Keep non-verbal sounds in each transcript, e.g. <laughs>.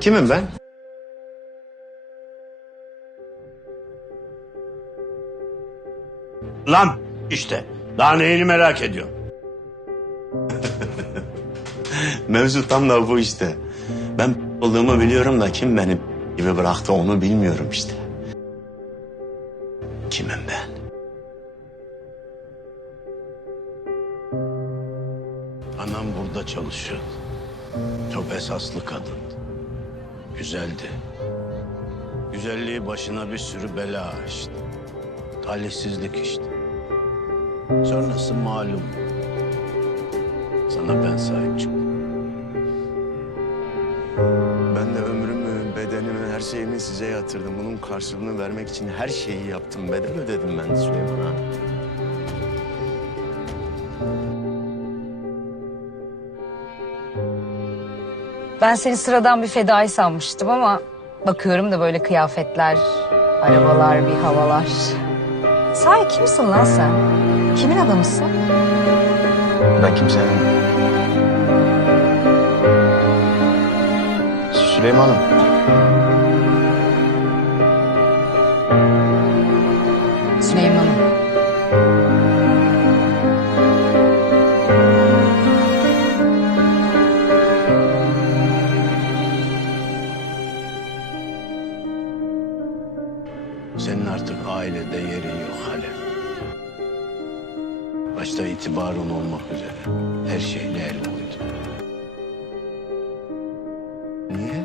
Kimim ben? Lan işte. Daha neyini merak ediyorsun? <laughs> Mevzu tam da bu işte. Ben olduğumu biliyorum da kim beni gibi bıraktı onu bilmiyorum işte. Kimim ben? Anam burada çalışıyordu. Çok esaslı kadındı. Güzeldi. Güzelliği başına bir sürü bela açtı. Talihsizlik işte. Sonrası malum. Sana ben sahip çıktım. Ben de ömrümü, bedenimi, her şeyimi size yatırdım. Bunun karşılığını vermek için her şeyi yaptım. Bedel ödedim ben Süleyman'a. Ben seni sıradan bir fedai sanmıştım ama bakıyorum da böyle kıyafetler, arabalar, bir havalar. Sahi kimsin lan sen? Kimin adamısın? Ben kimsenin... Süleyman'ım. Senin artık ailede yerin yok Halef. Başta itibarın olmak üzere her şeyle el koydu. Niye?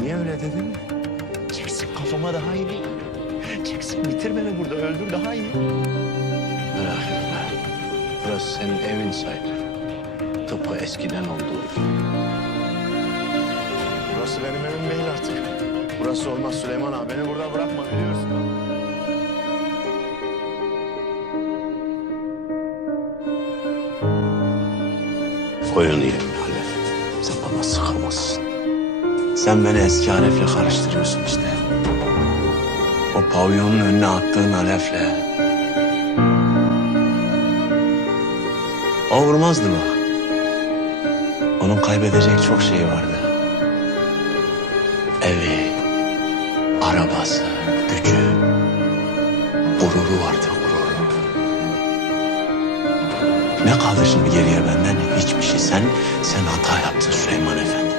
Niye öyle dedin? Çeksin kafama daha iyi. Çeksin bitir beni burada öldür daha iyi. Merak etme. Burası senin evin sayılır. Tıpkı eskiden olduğu gibi. Burası benim evim değil. Burası olmaz Süleyman abi. Beni burada bırakma biliyorsun. Koyun yemin Halef. Sen bana sıkamazsın. Sen beni eski Alef'le karıştırıyorsun işte. O pavyonun önüne attığın Alef'le. O vurmazdı bak. Onun kaybedecek çok şey vardı. Evi, arabası, gücü, gururu vardı gururu. Ne kaldı şimdi geriye benden? Hiçbir şey. Sen, sen hata yaptın Süleyman Efendi.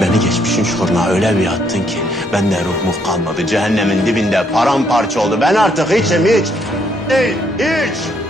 Beni geçmişin çukuruna öyle bir attın ki bende ruh kalmadı. Cehennemin dibinde paramparça oldu. Ben artık hiçim hiç. Değil, hiç.